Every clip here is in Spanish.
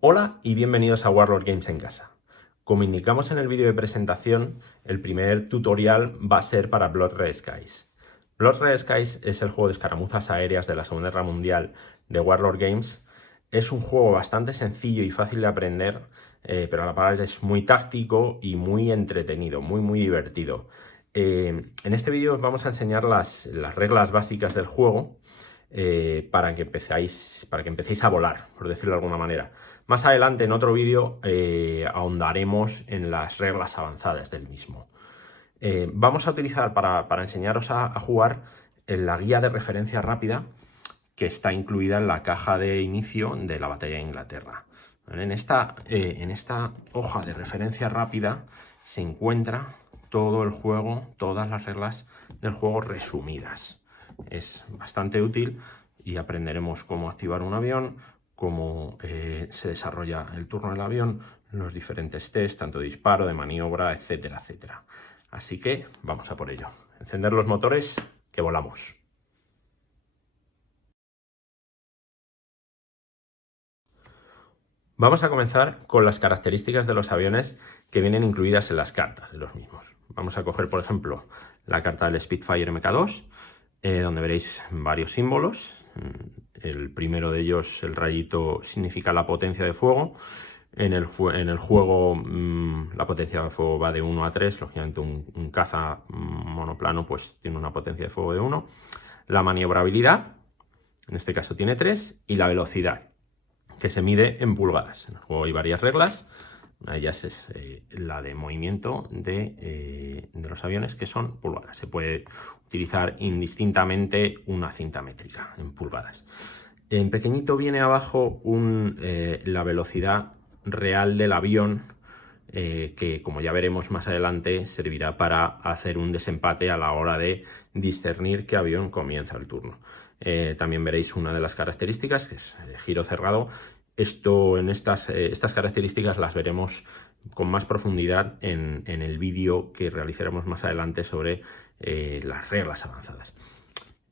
Hola y bienvenidos a Warlord Games en casa. Como indicamos en el vídeo de presentación, el primer tutorial va a ser para Blood Red Skies. Blood Red Skies es el juego de escaramuzas aéreas de la Segunda Guerra Mundial de Warlord Games. Es un juego bastante sencillo y fácil de aprender, pero a la par es muy táctico y muy entretenido, muy divertido. En este vídeo os vamos a enseñar las reglas básicas del juego para que empecéis a volar, por decirlo de alguna manera. Más adelante, en otro vídeo, ahondaremos en las reglas avanzadas del mismo. Vamos a utilizar para enseñaros a jugar la guía de referencia rápida que está incluida en la caja de inicio de la batalla de Inglaterra. En esta hoja de referencia rápida se encuentra todo el juego, todas las reglas del juego resumidas. Es bastante útil y aprenderemos cómo activar un avión, cómo se desarrolla el turno del avión, los diferentes tests, tanto de disparo, de maniobra, etcétera, etcétera. Así que vamos a por ello. Encender los motores, que volamos. Vamos a comenzar con las características de los aviones que vienen incluidas en las cartas de los mismos. Vamos a coger, por ejemplo, la carta del Spitfire Mk2, donde veréis varios símbolos. El primero de ellos, el rayito, significa la potencia de fuego. En el juego la potencia de fuego va de 1 a 3, lógicamente un caza monoplano pues tiene una potencia de fuego de 1. La maniobrabilidad, en este caso tiene 3, y la velocidad, que se mide en pulgadas. En el juego hay varias reglas, una de ellas es la de movimiento de los aviones, que son pulgadas. Se puede utilizar indistintamente una cinta métrica en pulgadas. En pequeñito viene abajo la velocidad real del avión, que como ya veremos más adelante servirá para hacer un desempate a la hora de discernir qué avión comienza el turno. También veréis una de las características, que es el giro cerrado. Estas características las veremos con más profundidad en el vídeo que realizaremos más adelante sobre las reglas avanzadas.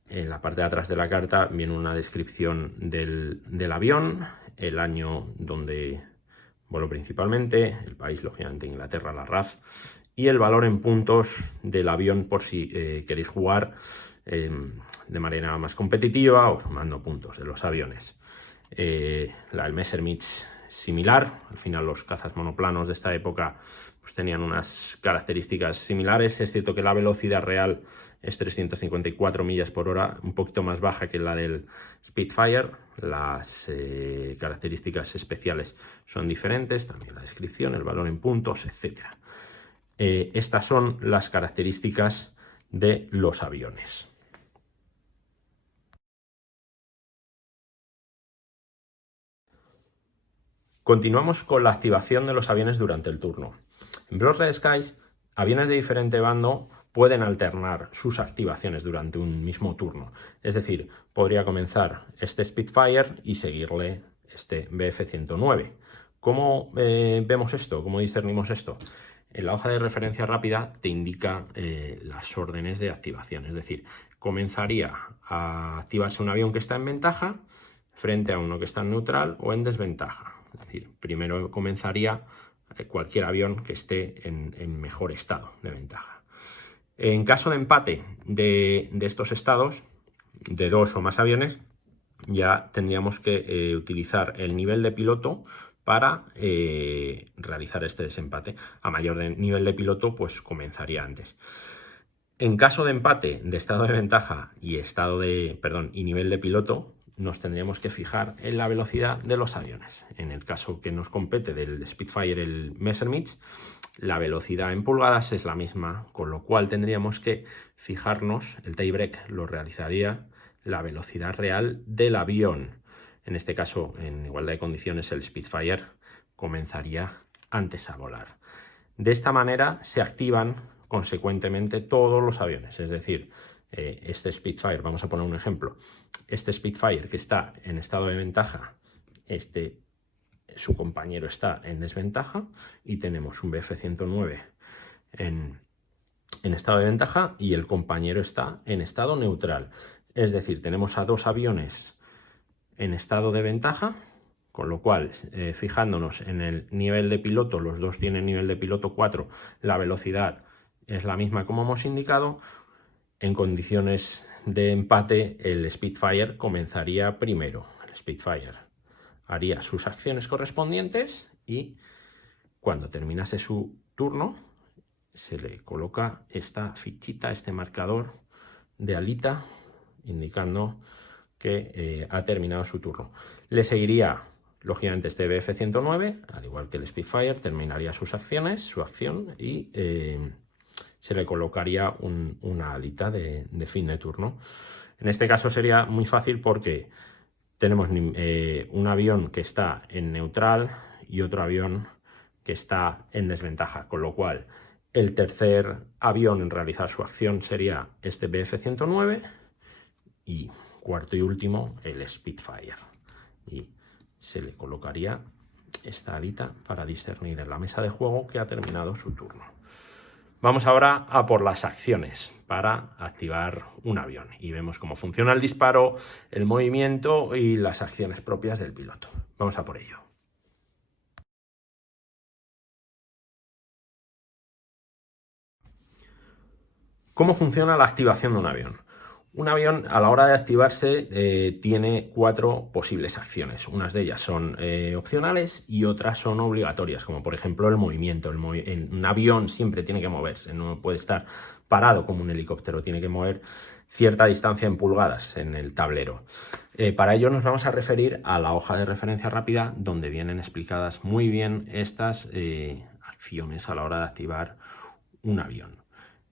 En la parte de atrás de la carta viene una descripción del avión, el año donde voló principalmente, el país, lógicamente Inglaterra, la RAF, y el valor en puntos del avión por si queréis jugar de manera más competitiva o sumando puntos de los aviones. El Messerschmitt similar. Al final los cazas monoplanos de esta época pues tenían unas características similares. Es cierto que la velocidad real es 354 millas por hora, un poquito más baja que la del Spitfire. Las características especiales son diferentes, también la descripción, el valor en puntos, etc. Estas son las características de los aviones. Continuamos con la activación de los aviones durante el turno. En Blood Red Skies, aviones de diferente bando pueden alternar sus activaciones durante un mismo turno. Es decir, podría comenzar este Spitfire y seguirle este Bf-109. ¿Cómo vemos esto? ¿Cómo discernimos esto? En la hoja de referencia rápida te indica las órdenes de activación. Es decir, comenzaría a activarse un avión que está en ventaja frente a uno que está en neutral o en desventaja. Es decir, primero comenzaría cualquier avión que esté en mejor estado de ventaja. En caso de empate de estos estados, de dos o más aviones, ya tendríamos que utilizar el nivel de piloto para realizar este desempate. A mayor nivel de piloto, pues comenzaría antes. En caso de empate de estado de ventaja y nivel de piloto, nos tendríamos que fijar en la velocidad de los aviones. En el caso que nos compete del Spitfire, el Messerschmitt, la velocidad en pulgadas es la misma, con lo cual tendríamos que fijarnos, el tiebreak lo realizaría la velocidad real del avión. En este caso, en igualdad de condiciones, el Spitfire comenzaría antes a volar. De esta manera se activan consecuentemente todos los aviones, es decir, este Spitfire, vamos a poner un ejemplo, este Spitfire que está en estado de ventaja, su compañero está en desventaja y tenemos un Bf-109 en estado de ventaja y el compañero está en estado neutral. Es decir, tenemos a dos aviones en estado de ventaja con lo cual, fijándonos en el nivel de piloto, los dos tienen nivel de piloto 4, la velocidad es la misma como hemos indicado. En condiciones de empate, el Spitfire comenzaría primero. El Spitfire haría sus acciones correspondientes y cuando terminase su turno se le coloca esta fichita, este marcador de alita, indicando que ha terminado su turno. Le seguiría, lógicamente, este BF-109, al igual que el Spitfire, terminaría sus acciones, su acción, y se le colocaría una alita de fin de turno. En este caso sería muy fácil porque tenemos un avión que está en neutral y otro avión que está en desventaja, con lo cual el tercer avión en realizar su acción sería este BF-109 y cuarto y último el Spitfire. Y se le colocaría esta alita para discernir en la mesa de juego que ha terminado su turno. Vamos ahora a por las acciones para activar un avión y vemos cómo funciona el disparo, el movimiento y las acciones propias del piloto. Vamos a por ello. ¿Cómo funciona la activación de un avión? Un avión, a la hora de activarse, tiene 4 posibles acciones. Unas de ellas son opcionales y otras son obligatorias, como por ejemplo el movimiento. Un avión siempre tiene que moverse, no puede estar parado como un helicóptero, tiene que mover cierta distancia en pulgadas en el tablero. Para ello nos vamos a referir a la hoja de referencia rápida, donde vienen explicadas muy bien estas acciones a la hora de activar un avión.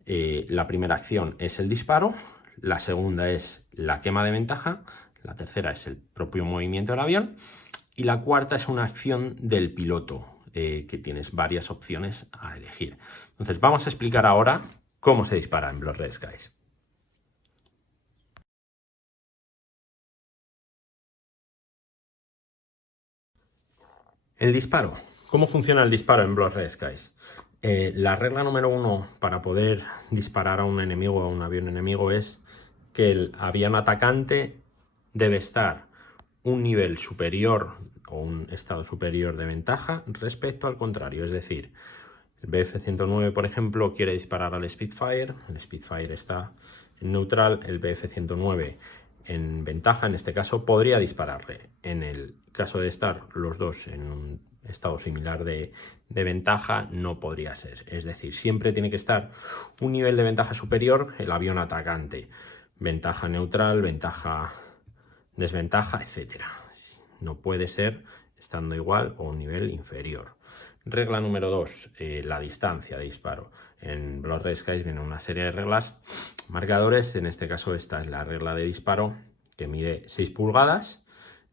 La primera acción es el disparo, la segunda es la quema de ventaja, la tercera es el propio movimiento del avión y la cuarta es una acción del piloto, que tienes varias opciones a elegir. Entonces vamos a explicar ahora cómo se dispara en Blood Red Skies. El disparo. ¿Cómo funciona el disparo en Blood Red Skies? La regla número 1 para poder disparar a un enemigo o a un avión enemigo es que el avión atacante debe estar un nivel superior o un estado superior de ventaja respecto al contrario. Es decir, el BF-109, por ejemplo, quiere disparar al Spitfire, el Spitfire está en neutral, el BF-109 en ventaja, en este caso, podría dispararle. En el caso de estar los dos en un estado similar de ventaja, no podría ser. Es decir, siempre tiene que estar un nivel de ventaja superior el avión atacante. Ventaja neutral, ventaja desventaja, etcétera. No puede ser estando igual o un nivel inferior. Regla número 2, la distancia de disparo. En Blood Red Skies viene una serie de reglas, marcadores. En este caso esta es la regla de disparo que mide 6 pulgadas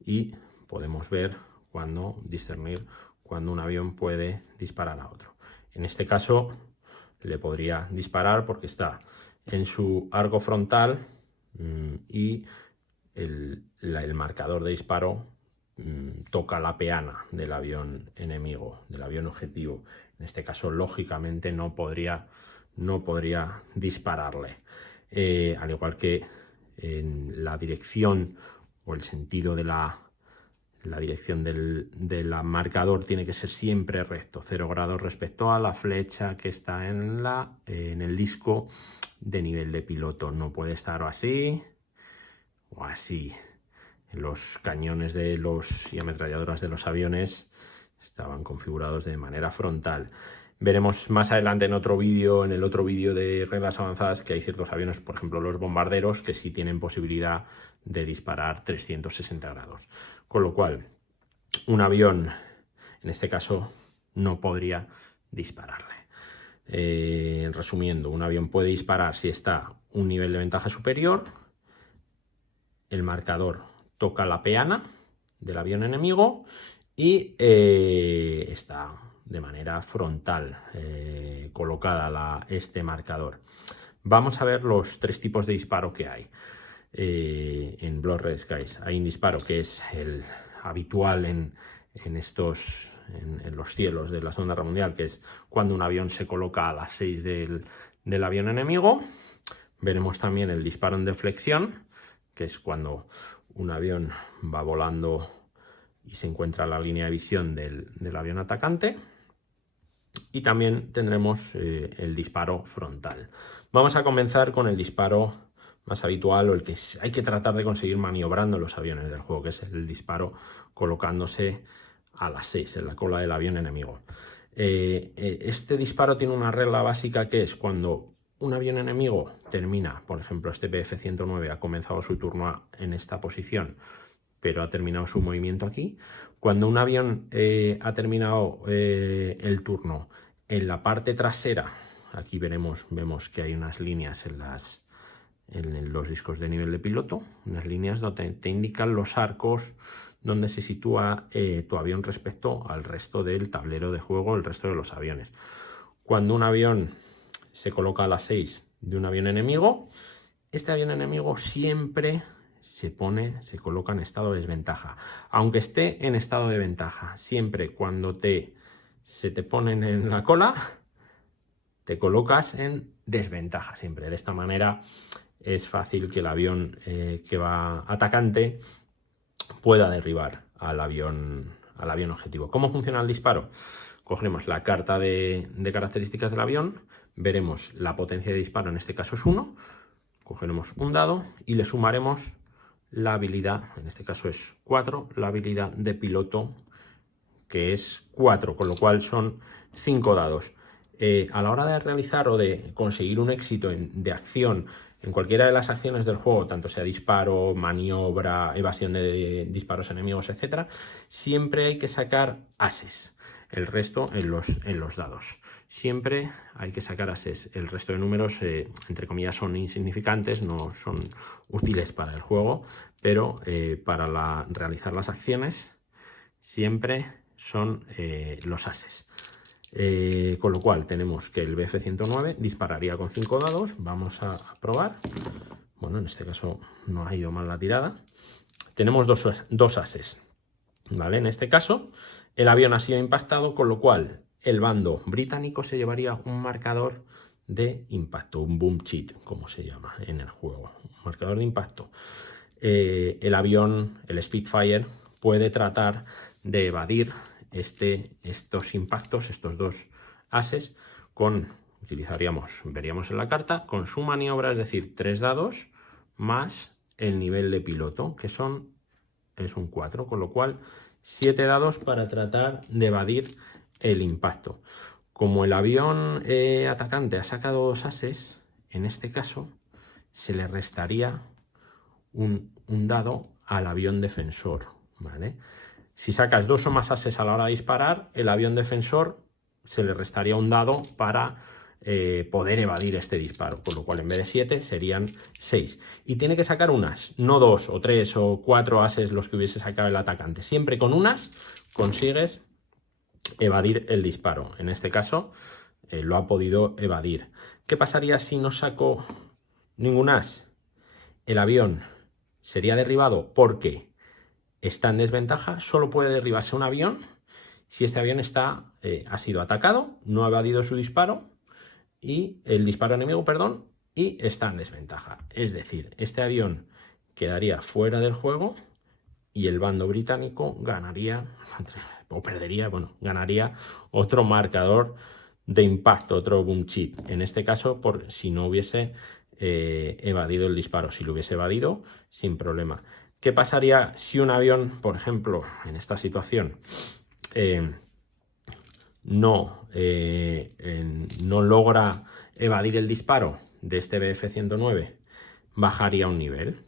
y podemos ver discernir cuando un avión puede disparar a otro. En este caso le podría disparar porque está en su arco frontal y el marcador de disparo toca la peana del avión enemigo, del avión objetivo. En este caso, lógicamente, no podría dispararle. Al igual que en la dirección o el sentido de la dirección del marcador tiene que ser siempre recto, 0 grados respecto a la flecha que está en el disco de nivel de piloto. No puede estar así o así. Los cañones y ametralladoras de los aviones estaban configurados de manera frontal. Veremos más adelante en el otro vídeo de reglas avanzadas, que hay ciertos aviones, por ejemplo los bombarderos, que sí tienen posibilidad de disparar 360 grados. Con lo cual, un avión, en este caso, no podría dispararle. Resumiendo, un avión puede disparar si está un nivel de ventaja superior, el marcador toca la peana del avión enemigo y está de manera frontal colocada este marcador. Vamos a ver los 3 tipos de disparo que hay en Blood Red Skies. Hay un disparo que es el habitual en los cielos de la Segunda Guerra Mundial, que es cuando un avión se coloca a las 6 del avión enemigo. Veremos también el disparo en deflexión, que es cuando un avión va volando y se encuentra la línea de visión del avión atacante. Y también tendremos el disparo frontal. Vamos a comenzar con el disparo más habitual, o el que hay que tratar de conseguir maniobrando los aviones del juego, que es el disparo colocándose a las 6 en la cola del avión enemigo. Este disparo tiene una regla básica, que es cuando un avión enemigo termina, por ejemplo, este Bf-109 ha comenzado su turno en esta posición, pero ha terminado su movimiento aquí. Cuando un avión ha terminado el turno en la parte trasera, aquí vemos que hay unas líneas en los discos de nivel de piloto, unas líneas donde te indican los arcos donde se sitúa tu avión respecto al resto del tablero de juego, el resto de los aviones. Cuando un avión se coloca a las 6 de un avión enemigo, este avión enemigo siempre se coloca en estado de desventaja. Aunque esté en estado de ventaja, siempre cuando se te ponen en la cola, te colocas en desventaja siempre. De esta manera es fácil que el avión que va atacante pueda derribar al avión objetivo. ¿Cómo funciona el disparo? Cogeremos la carta de características del avión, veremos la potencia de disparo, en este caso es 1, cogeremos un dado y le sumaremos la habilidad, en este caso es 4, la habilidad de piloto, que es 4, con lo cual son 5 dados. A la hora de realizar o de conseguir un éxito de acción en cualquiera de las acciones del juego, tanto sea disparo, maniobra, evasión de disparos enemigos, etc., siempre hay que sacar ases. El resto en los dados. Siempre hay que sacar ases. El resto de números, entre comillas, son insignificantes, no son útiles para el juego, pero para realizar las acciones siempre son los ases. Con lo cual tenemos que el Bf-109 dispararía con 5 dados. Vamos a probar. Bueno, en este caso no ha ido mal la tirada. Tenemos dos ases, ¿vale? En este caso el avión ha sido impactado, con lo cual el bando británico se llevaría un marcador de impacto, un boom cheat, como se llama en el juego, un marcador de impacto. El avión, el Spitfire, puede tratar de evadir estos impactos, estos dos ases, veríamos en la carta, con su maniobra, es decir, 3 dados más el nivel de piloto, que es un 4, con lo cual 7 dados para tratar de evadir el impacto. Como el avión atacante ha sacado 2 ases, en este caso se le restaría un dado al avión defensor, ¿vale? Si sacas 2 o más ases a la hora de disparar, el avión defensor se le restaría un dado para poder evadir este disparo, con lo cual en vez de 7 serían 6. Y tiene que sacar unas, no 2 o 3 o 4 ases los que hubiese sacado el atacante. Siempre con unas consigues evadir el disparo. En este caso lo ha podido evadir. ¿Qué pasaría si no saco ningún as? El avión sería derribado porque está en desventaja. Solo puede derribarse un avión si este avión ha sido atacado, no ha evadido su disparo, y el disparo enemigo, perdón, y está en desventaja. Es decir, este avión quedaría fuera del juego y el bando británico ganaría, o perdería, bueno, ganaría otro marcador de impacto, otro boom cheat. En este caso, si no hubiese evadido el disparo. Si lo hubiese evadido, sin problema. ¿Qué pasaría si un avión, por ejemplo, en esta situación, no logra evadir el disparo de este Bf-109? Bajaría un nivel.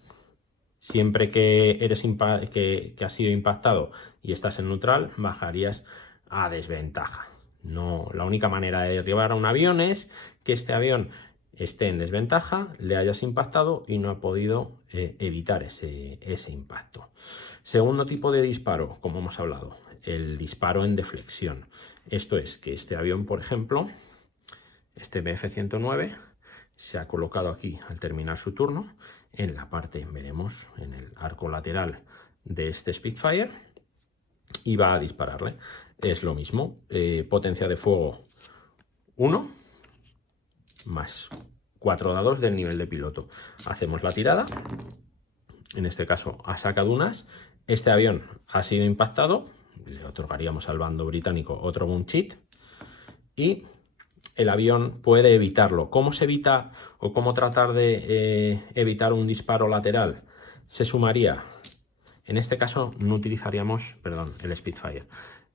Siempre que has sido impactado y estás en neutral, bajarías a desventaja. No, la única manera de derribar a un avión es que este avión esté en desventaja, le hayas impactado y no ha podido evitar ese impacto. Segundo tipo de disparo, como hemos hablado, el disparo en deflexión. Esto es que este avión, por ejemplo, este Bf-109, se ha colocado aquí al terminar su turno, en la parte, veremos, en el arco lateral de este Spitfire, y va a dispararle. Es lo mismo, potencia de fuego 1, más 4 dados del nivel de piloto. Hacemos la tirada. En este caso ha sacado unas Este avión ha sido impactado, le otorgaríamos al bando británico otro boom cheat y el avión puede evitarlo. ¿Cómo se evita o cómo tratar de evitar un disparo lateral? Se sumaría, en este caso no utilizaríamos, perdón, el Spitfire,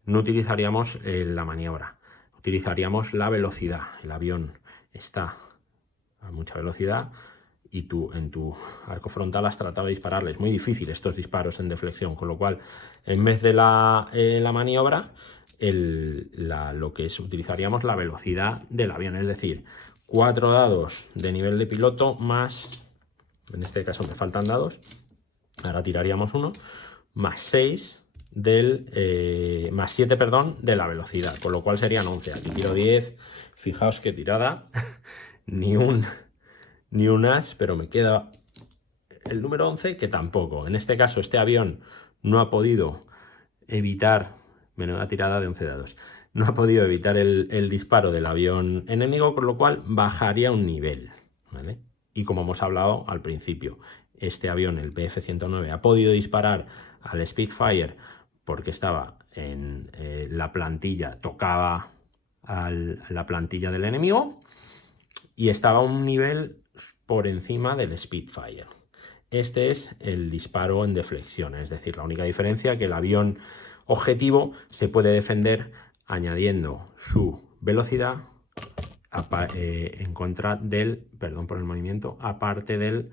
no utilizaríamos la maniobra, utilizaríamos la velocidad. El avión está a mucha velocidad y tú en tu arco frontal has tratado de dispararle. Es muy difícil estos disparos en deflexión, con lo cual en vez de la maniobra, lo que es, utilizaríamos la velocidad del avión, es decir, 4 dados de nivel de piloto más, en este caso me faltan dados, ahora tiraríamos uno, más 6 más 7, perdón, de la velocidad, con lo cual serían 11. Aquí tiro 10, fijaos qué tirada, ni un as, pero me queda el número 11 que tampoco. En este caso, este avión no ha podido evitar, menuda tirada de 11 dados, no ha podido evitar el disparo del avión enemigo, con lo cual bajaría un nivel, ¿vale? Y como hemos hablado al principio, este avión, el Bf-109, ha podido disparar al Spitfire porque estaba en la plantilla, tocaba la plantilla del enemigo y estaba a un nivel por encima del Spitfire. Este es el disparo en deflexión, es decir, la única diferencia que el avión objetivo se puede defender añadiendo su velocidad en contra del, perdón por el movimiento, aparte del,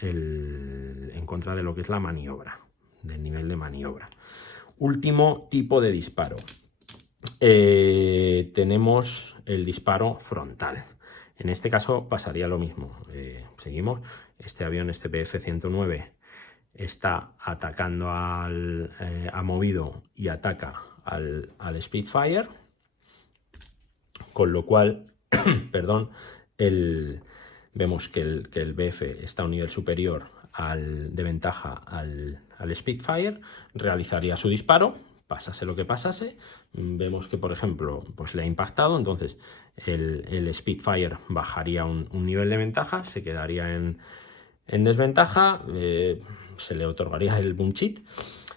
en contra de lo que es la maniobra, del nivel de maniobra. Último tipo de disparo. Tenemos el disparo frontal. En este caso pasaría lo mismo. Seguimos. Este avión, este Bf-109, está atacando ha movido y ataca al Spitfire, con lo cual, perdón, vemos que el Bf está a un nivel superior de ventaja al Spitfire, realizaría su disparo, pasase lo que pasase. Vemos que, por ejemplo, pues le ha impactado, entonces el Spitfire bajaría un nivel de ventaja, se quedaría en desventaja, se le otorgaría el boom cheat,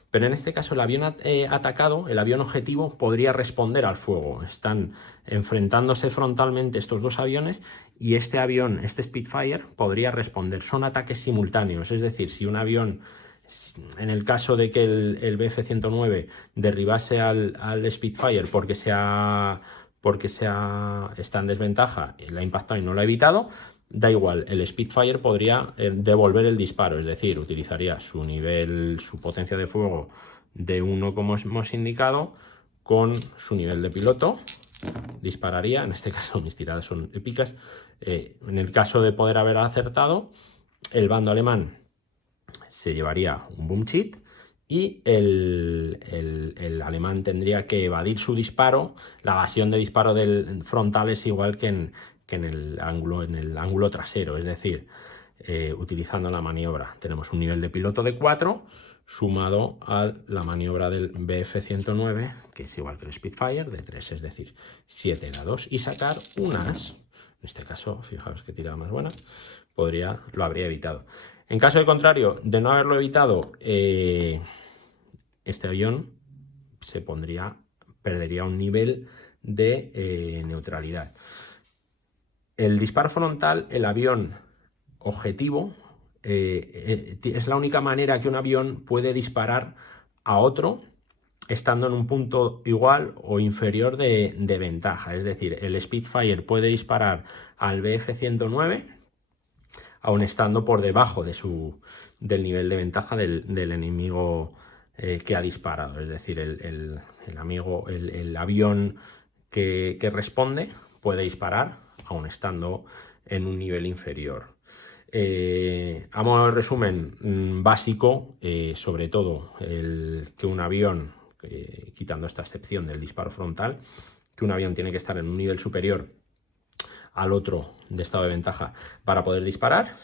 pero en este caso el avión atacado, el avión objetivo, podría responder al fuego. Están enfrentándose frontalmente estos dos aviones y este avión, este Spitfire, podría responder. Son ataques simultáneos, es decir, si un avión, en el caso de que el Bf-109 derribase al Spitfire porque está en desventaja, la ha impactado y no lo ha evitado, da igual, el Spitfire podría devolver el disparo, es decir, utilizaría su nivel, su potencia de fuego de 1, como hemos indicado, con su nivel de piloto, dispararía. En este caso mis tiradas son épicas. En el caso de poder haber acertado, el bando alemán se llevaría un boom cheat y el alemán tendría que evadir su disparo. La evasión de disparo del frontal es igual que en el ángulo trasero, es decir, utilizando la maniobra. Tenemos un nivel de piloto de 4 sumado a la maniobra del Bf-109, que es igual que el Spitfire, de 3, es decir, 7 dados, y sacar unas, en este caso, fijaos que tirada más buena, lo habría evitado. En caso de contrario, de no haberlo evitado, este avión perdería un nivel de neutralidad. El disparo frontal, el avión objetivo, es la única manera que un avión puede disparar a otro estando en un punto igual o inferior de ventaja. Es decir, el Spitfire puede disparar al Bf-109 aun estando por debajo del nivel de ventaja del enemigo que ha disparado. Es decir, el avión que responde puede disparar aun estando en un nivel inferior. A modo de resumen básico, sobre todo que un avión, quitando esta excepción del disparo frontal, que un avión tiene que estar en un nivel superior al otro de estado de ventaja para poder disparar,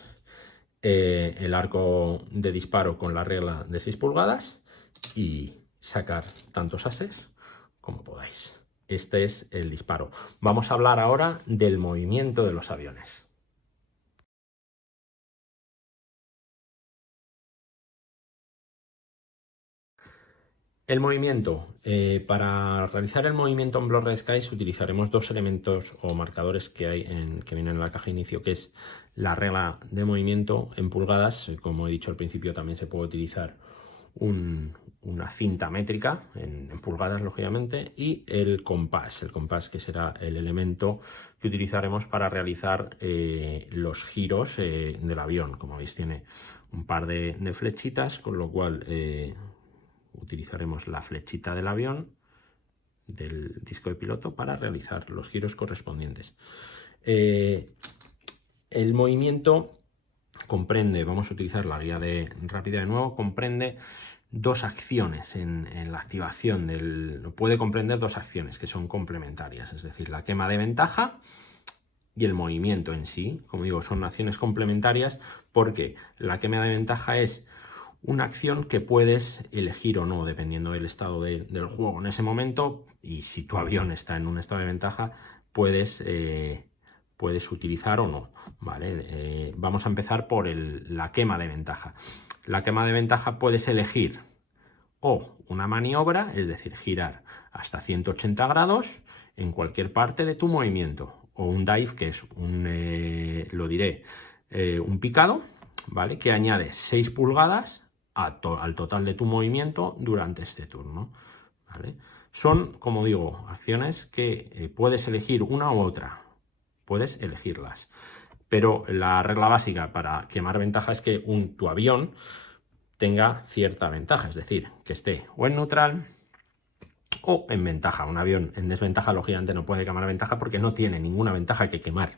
el arco de disparo con la regla de 6 pulgadas y sacar tantos ases como podáis. Este es el disparo. Vamos a hablar ahora del movimiento de los aviones. El movimiento. Para realizar el movimiento en Blur Red Skies utilizaremos dos elementos o marcadores que vienen en la caja de inicio, que es la regla de movimiento en pulgadas. Como he dicho al principio, también se puede utilizar una cinta métrica en pulgadas, lógicamente, y el compás que será el elemento que utilizaremos para realizar los giros del avión. Como veis, tiene un par de flechitas, con lo cual utilizaremos la flechita del avión, del disco de piloto, para realizar los giros correspondientes. El movimiento comprende, vamos a utilizar la guía rápida de nuevo, comprende dos acciones en la activación puede comprender dos acciones que son complementarias, es decir, la quema de ventaja y el movimiento en sí. Como digo, son acciones complementarias porque la quema de ventaja es una acción que puedes elegir o no, dependiendo del estado del juego en ese momento, y si tu avión está en un estado de ventaja, puedes utilizar o no, ¿vale? Vamos a empezar por la quema de ventaja. La quema de ventaja puedes elegir o una maniobra, es decir, girar hasta 180 grados en cualquier parte de tu movimiento, o un dive, que es un picado, ¿vale? Que añade 6 pulgadas al total de tu movimiento durante este turno, ¿vale? Son, como digo, acciones que puedes elegir una u otra, puedes elegirlas, pero la regla básica para quemar ventaja es que tu avión tenga cierta ventaja, es decir, que esté o en neutral o en ventaja. Un avión en desventaja, lógicamente, no puede quemar ventaja porque no tiene ninguna ventaja que quemar.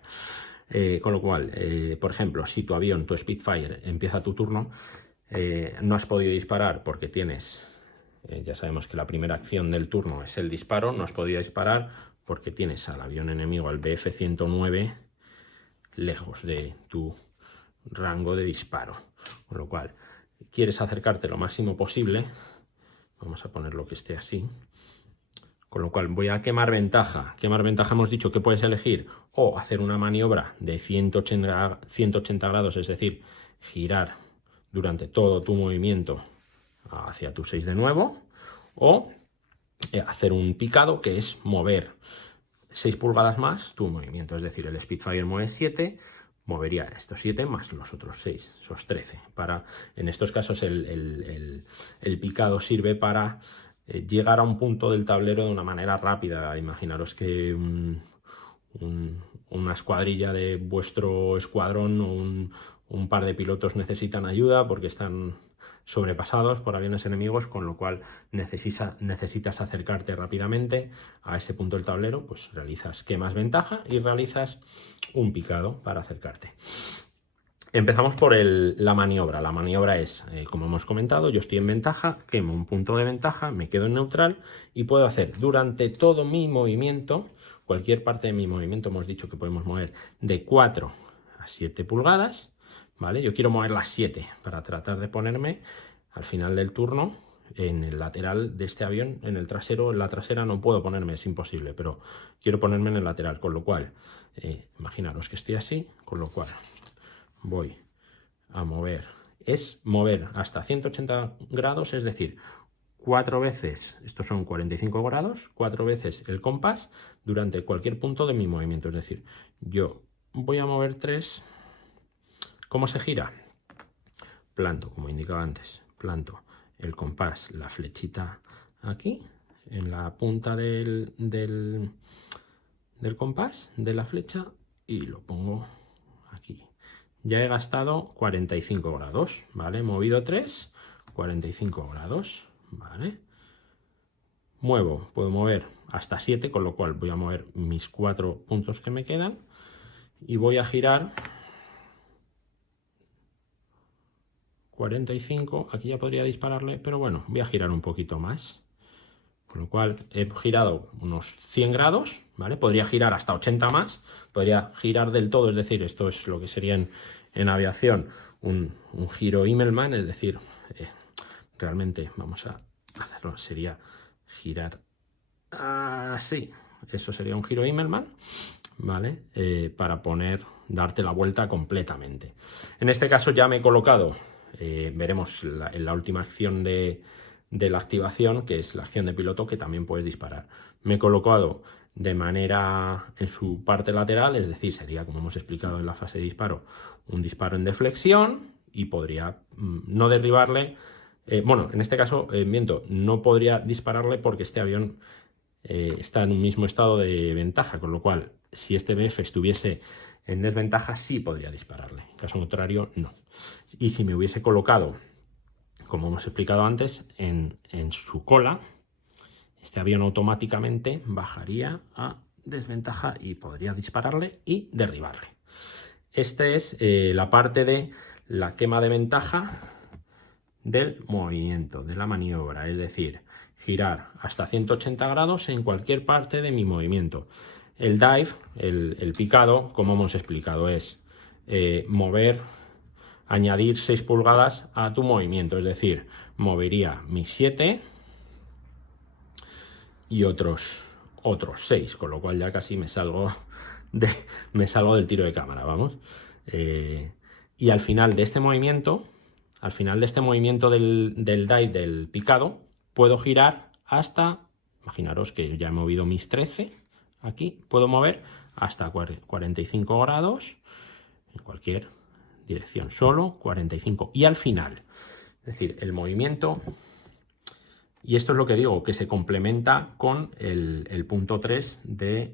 Con lo cual, por ejemplo, si tu avión, tu Spitfire, empieza tu turno, no has podido disparar porque tienes, ya sabemos que la primera acción del turno es el disparo, no has podido disparar porque tienes al avión enemigo, al Bf-109, lejos de tu rango de disparo. Con lo cual, quieres acercarte lo máximo posible, vamos a ponerlo que esté así, con lo cual voy a quemar ventaja. Quemar ventaja hemos dicho que puedes elegir o hacer una maniobra de 180 grados, es decir, girar durante todo tu movimiento hacia tu 6 de nuevo, o hacer un picado, que es mover 6 pulgadas más tu movimiento, es decir, el Spitfire mueve 7, movería estos 7 más los otros 6, esos 13. En estos casos el picado sirve para llegar a un punto del tablero de una manera rápida. Imaginaros que una escuadrilla de vuestro escuadrón o un par de pilotos necesitan ayuda porque están sobrepasados por aviones enemigos, con lo cual necesitas acercarte rápidamente a ese punto del tablero, pues realizas quemas ventaja y realizas un picado para acercarte. Empezamos por la maniobra. La maniobra es, como hemos comentado, yo estoy en ventaja, quemo un punto de ventaja, me quedo en neutral y puedo hacer durante todo mi movimiento, cualquier parte de mi movimiento, hemos dicho que podemos mover de 4 a 7 pulgadas, ¿vale? Yo quiero mover las 7 para tratar de ponerme al final del turno en el lateral de este avión. En el trasero, en la trasera no puedo ponerme, es imposible, pero quiero ponerme en el lateral, con lo cual, imaginaros que estoy así, con lo cual voy a mover, es mover hasta 180 grados, es decir, 4 veces, estos son 45 grados, 4 veces el compás durante cualquier punto de mi movimiento. Es decir, yo voy a mover 3. ¿Cómo se gira? Planto, como indicaba antes, planto el compás, la flechita aquí, en la punta del compás, de la flecha, y lo pongo aquí. Ya he gastado 45 grados, ¿vale? He movido 3, 45 grados, ¿vale? Puedo mover hasta 7, con lo cual voy a mover mis 4 puntos que me quedan y voy a girar 45. Aquí ya podría dispararle, pero bueno, voy a girar un poquito más. Con lo cual he girado unos 100 grados, ¿vale? Podría girar hasta 80 más, podría girar del todo, es decir, esto es lo que sería en aviación un giro Immelmann, es decir, realmente vamos a hacerlo, sería girar así, eso sería un giro Immelmann, ¿vale? Para darte la vuelta completamente. En este caso ya me he colocado, veremos en la última acción de de la activación, que es la acción de piloto, que también puedes disparar. Me he colocado de manera en su parte lateral, es decir, sería, como hemos explicado en la fase de disparo, un disparo en deflexión y podría no derribarle. Bueno, en este caso, miento, no podría dispararle porque este avión está en un mismo estado de ventaja, con lo cual, si este BF estuviese en desventaja, sí podría dispararle. En caso contrario, no. Y si me hubiese colocado, como hemos explicado antes, en su cola, este avión automáticamente bajaría a desventaja y podría dispararle y derribarle. Esta es la parte de la quema de ventaja del movimiento, de la maniobra, es decir, girar hasta 180 grados en cualquier parte de mi movimiento. El dive, el picado, como hemos explicado, es mover, añadir 6 pulgadas a tu movimiento, es decir, movería mis 7 y otros 6, con lo cual ya casi me salgo del tiro de cámara, vamos. Y al final de este movimiento, del dive, del picado, puedo girar hasta, imaginaros que ya he movido mis 13, aquí puedo mover hasta 45 grados en cualquier dirección, solo 45. Y al final, es decir, el movimiento, y esto es lo que digo, que se complementa con el punto 3 de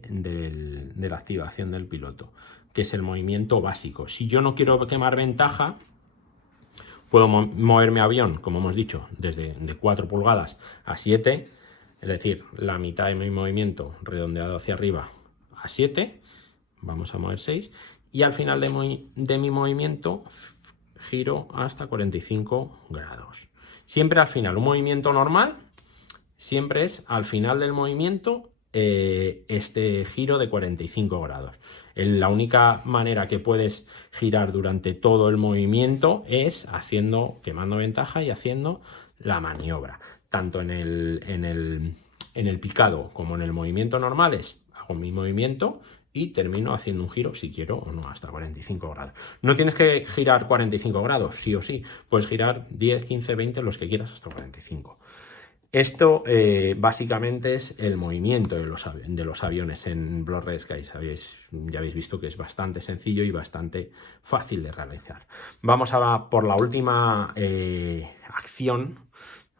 la activación del piloto, que es el movimiento básico. Si yo no quiero quemar ventaja, puedo mover mi avión, como hemos dicho, desde de 4 pulgadas a 7, es decir, la mitad de mi movimiento redondeado hacia arriba a 7, vamos a mover 6, y al final de mi movimiento giro hasta 45 grados. Siempre al final, un movimiento normal, siempre es al final del movimiento este giro de 45 grados. La única manera que puedes girar durante todo el movimiento es quemando ventaja y haciendo la maniobra. Tanto en el picado como en el movimiento normales, hago mi movimiento y termino haciendo un giro, si quiero o no, hasta 45 grados. No tienes que girar 45 grados, sí o sí. Puedes girar 10, 15, 20, los que quieras, hasta 45. Esto básicamente es el movimiento de los aviones en Blood Red Skies. Ya habéis visto que es bastante sencillo y bastante fácil de realizar. Vamos a por la última acción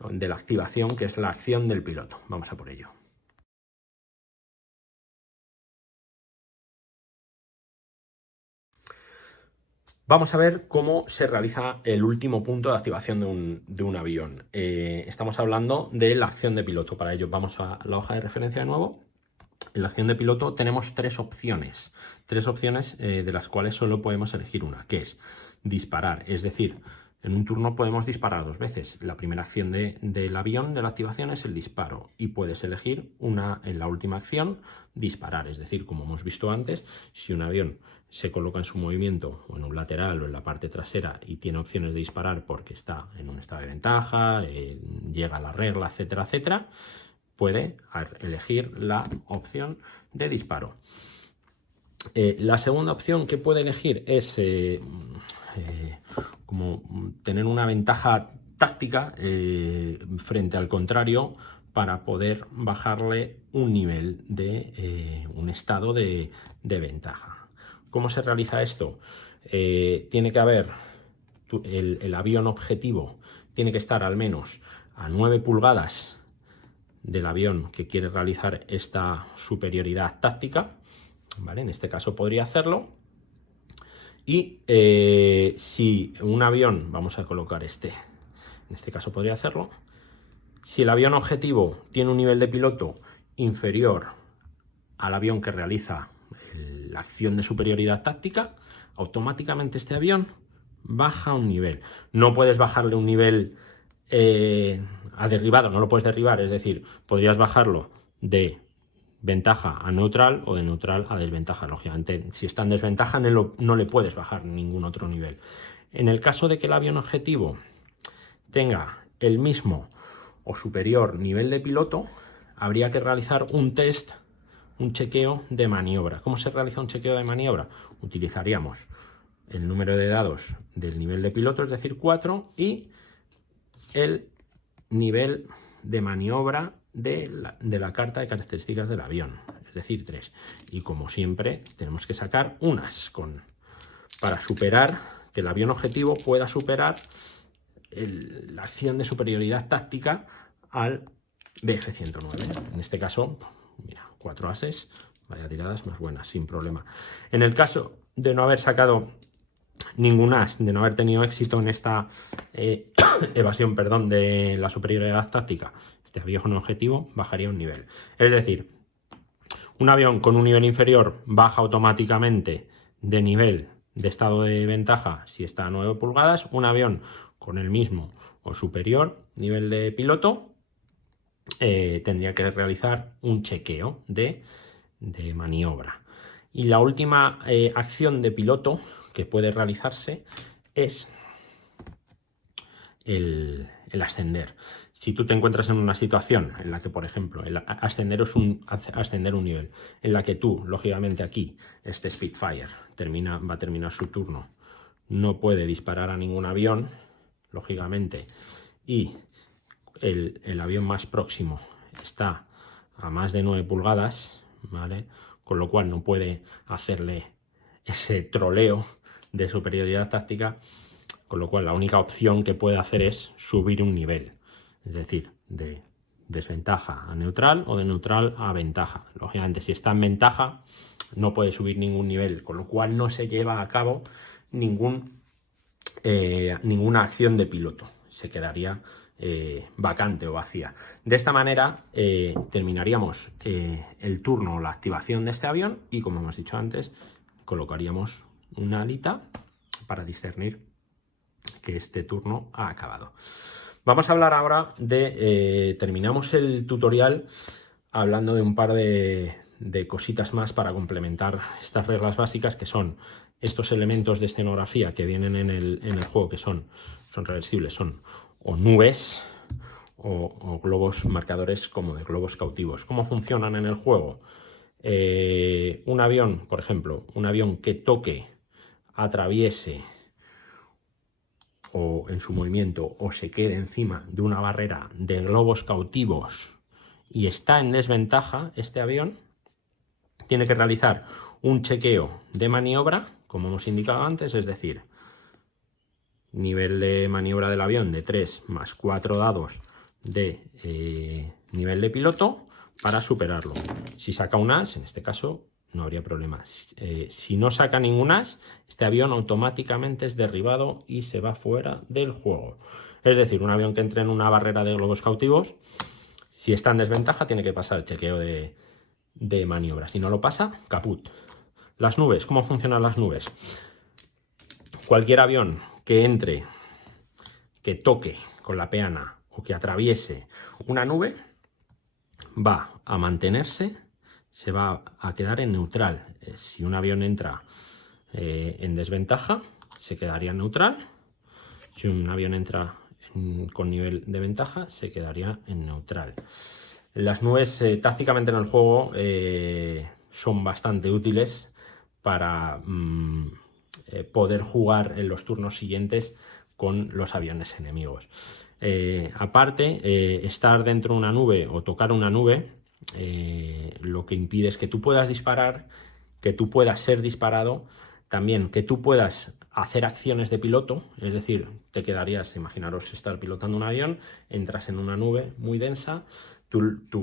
de la activación, que es la acción del piloto. Vamos a por ello. Vamos a ver cómo se realiza el último punto de activación de un avión. Estamos hablando de la acción de piloto. Para ello vamos a la hoja de referencia de nuevo. En la acción de piloto tenemos 3 opciones. 3 opciones de las cuales solo podemos elegir una, que es disparar. Es decir, en un turno podemos disparar 2 veces. La primera acción del avión, de la activación, es el disparo. Y puedes elegir en la última acción, disparar. Es decir, como hemos visto antes, si un avión se coloca en su movimiento o en un lateral o en la parte trasera y tiene opciones de disparar porque está en un estado de ventaja, llega a la regla, etcétera, etcétera, puede elegir la opción de disparo. La segunda opción que puede elegir es como tener una ventaja táctica frente al contrario, para poder bajarle un nivel de un estado de ventaja. ¿Cómo se realiza esto? Tiene que haber el avión objetivo, tiene que estar al menos a 9 pulgadas del avión que quiere realizar esta superioridad táctica, ¿vale? En este caso podría hacerlo. Y si un avión, vamos a colocar en este caso podría hacerlo. Si el avión objetivo tiene un nivel de piloto inferior al avión que realiza la acción de superioridad táctica, automáticamente este avión baja un nivel. No puedes bajarle un nivel a derribado, no lo puedes derribar, es decir, podrías bajarlo de ventaja a neutral o de neutral a desventaja. Lógicamente, si está en desventaja no le puedes bajar ningún otro nivel. En el caso de que el avión objetivo tenga el mismo o superior nivel de piloto, habría que realizar un test, un chequeo de maniobra. ¿Cómo se realiza un chequeo de maniobra? Utilizaríamos el número de dados del nivel de piloto, es decir, 4, y el nivel de maniobra de la carta de características del avión, es decir, 3. Y como siempre, tenemos que sacar unas para superar, que el avión objetivo pueda superar la acción de superioridad táctica al Bf-109. En este caso, mira, 4 ases, vaya tiradas más buenas, sin problema. En el caso de no haber sacado ningún as, de no haber tenido éxito en esta evasión, perdón, de la superioridad táctica, este avión objetivo bajaría un nivel. Es decir, un avión con un nivel inferior baja automáticamente de nivel de estado de ventaja si está a 9 pulgadas. Un avión con el mismo o superior nivel de piloto tendría que realizar un chequeo de maniobra. Y la última acción de piloto que puede realizarse es el ascender. Si tú te encuentras en una situación en la que, por ejemplo, el ascender es ascender un nivel, en la que tú, lógicamente aquí, este Spitfire va a terminar su turno, no puede disparar a ningún avión, lógicamente, y el avión más próximo está a más de 9 pulgadas, ¿vale? Con lo cual no puede hacerle ese troleo de superioridad táctica, con lo cual la única opción que puede hacer es subir un nivel, es decir, de desventaja a neutral o de neutral a ventaja. Lógicamente, si está en ventaja, no puede subir ningún nivel, con lo cual no se lleva a cabo ninguna acción de piloto, se quedaría vacante o vacía. De esta manera terminaríamos el turno o la activación de este avión y, como hemos dicho antes, colocaríamos una alita para discernir que este turno ha acabado. Vamos a hablar ahora de... terminamos el tutorial hablando de un par de cositas más para complementar estas reglas básicas, que son estos elementos de escenografía que vienen en el juego, que son reversibles, son o nubes o globos marcadores como de globos cautivos. ¿Cómo funcionan en el juego? Un avión, por ejemplo, un avión que toque, atraviese o en su movimiento o se quede encima de una barrera de globos cautivos y está en desventaja, este avión tiene que realizar un chequeo de maniobra, como hemos indicado antes, es decir, nivel de maniobra del avión de 3 más 4 dados de nivel de piloto para superarlo. Si saca un as, en este caso, no habría problema. Si no saca ningún as, este avión automáticamente es derribado y se va fuera del juego. Es decir, un avión que entre en una barrera de globos cautivos, si está en desventaja, tiene que pasar el chequeo de maniobra. Si no lo pasa, caput. Las nubes, ¿cómo funcionan las nubes? Cualquier avión que entre, que toque con la peana o que atraviese una nube, va a mantenerse, se va a quedar en neutral. Si un avión entra en desventaja, se quedaría en neutral. Si un avión entra con nivel de ventaja, se quedaría en neutral. Las nubes tácticamente en el juego son bastante útiles para poder jugar en los turnos siguientes con los aviones enemigos. Aparte, estar dentro de una nube o tocar una nube lo que impide es que tú puedas disparar, que tú puedas ser disparado, también que tú puedas hacer acciones de piloto, es decir, te quedarías, imaginaros estar pilotando un avión, entras en una nube muy densa, tu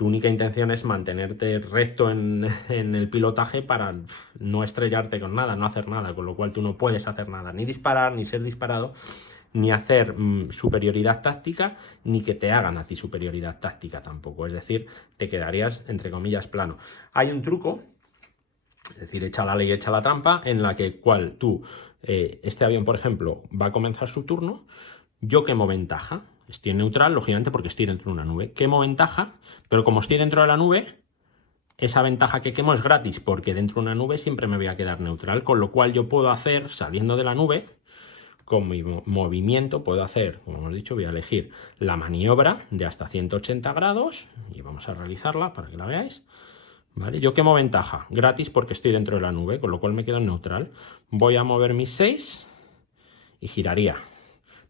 única intención es mantenerte recto en el pilotaje para no estrellarte con nada, no hacer nada, con lo cual tú no puedes hacer nada, ni disparar, ni ser disparado, ni hacer superioridad táctica, ni que te hagan a ti superioridad táctica tampoco. Es decir, te quedarías, entre comillas, plano. Hay un truco, es decir, echa la ley, echa la trampa, en la que este avión, por ejemplo, va a comenzar su turno, yo quemo ventaja. Estoy en neutral, lógicamente, porque estoy dentro de una nube. Quemo ventaja, pero como estoy dentro de la nube, esa ventaja que quemo es gratis, porque dentro de una nube siempre me voy a quedar neutral, con lo cual yo puedo hacer, saliendo de la nube, con mi movimiento, puedo hacer, como hemos dicho, voy a elegir la maniobra de hasta 180 grados, y vamos a realizarla para que la veáis. ¿Vale? Yo quemo ventaja, gratis, porque estoy dentro de la nube, con lo cual me quedo en neutral. Voy a mover mis 6 y giraría.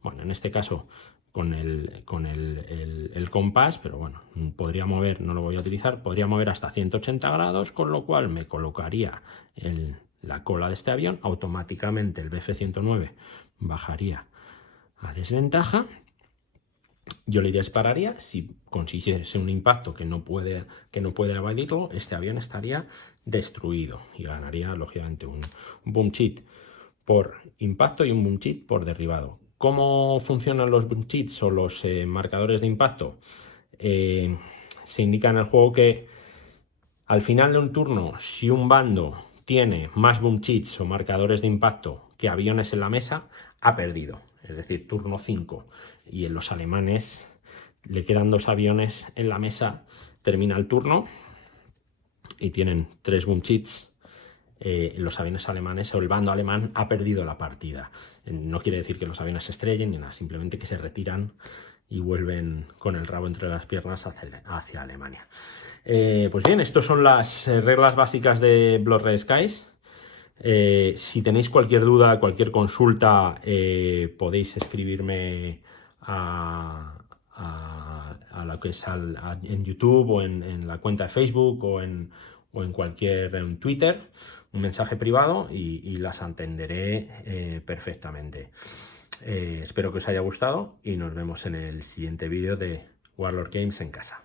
Bueno, en este caso, el compás, pero bueno, podría mover, no lo voy a utilizar, podría mover hasta 180 grados, con lo cual me colocaría la cola de este avión, automáticamente el Bf-109 bajaría a desventaja, yo le dispararía, si consiguiese un impacto que no puede evadirlo, este avión estaría destruido y ganaría lógicamente un boom cheat por impacto y un boom cheat por derribado. ¿Cómo funcionan los boom cheats o los marcadores de impacto? Se indica en el juego que al final de un turno, si un bando tiene más boom cheats o marcadores de impacto que aviones en la mesa, ha perdido. Es decir, turno 5. Y en los alemanes le quedan 2 aviones en la mesa, termina el turno y tienen 3 boom cheats. Los aviones alemanes o el bando alemán ha perdido la partida. No quiere decir que los aviones se estrellen ni nada, simplemente que se retiran y vuelven con el rabo entre las piernas hacia Alemania. Pues bien, estas son las reglas básicas de Blood Red Skies. Si tenéis cualquier duda, cualquier consulta, podéis escribirme a lo que es en YouTube o en la cuenta de Facebook o en cualquier Twitter, un mensaje privado y las atenderé perfectamente. Espero que os haya gustado y nos vemos en el siguiente vídeo de Warlord Games en casa.